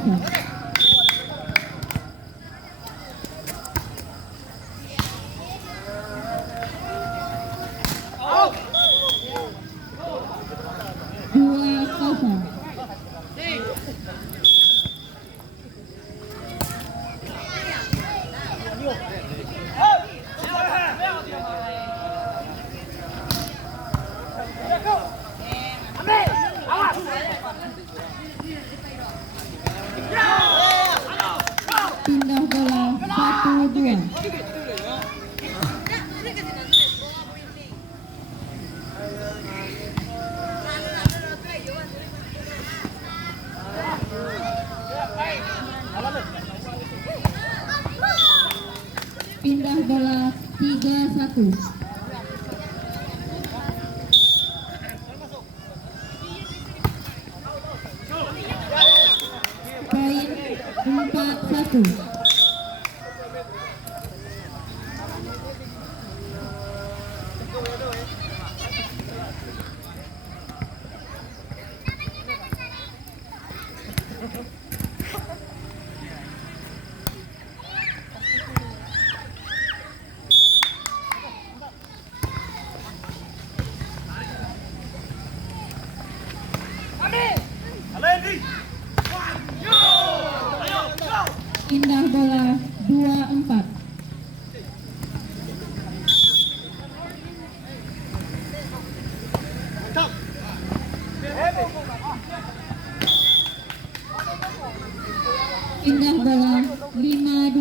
kosong. Dua kosong. Pindah bola 1-2. Pindah bola 3-1. Poin 4-1. Pindah bola 2-4. Pindah bola 5-2.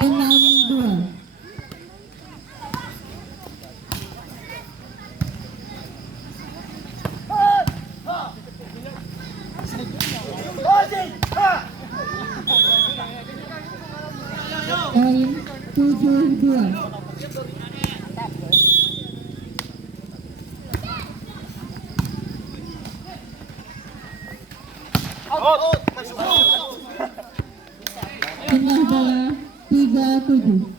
Enam dua. Poin 7-2. Pindah bola 3-7.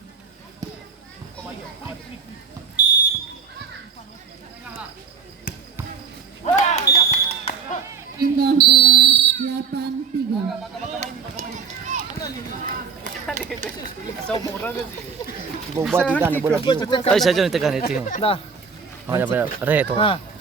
Pindah bola 8-3. Boba tidak na bola. Ay, sa dyan, tekan ito yung. Nah, Makanya banyak reto. nah.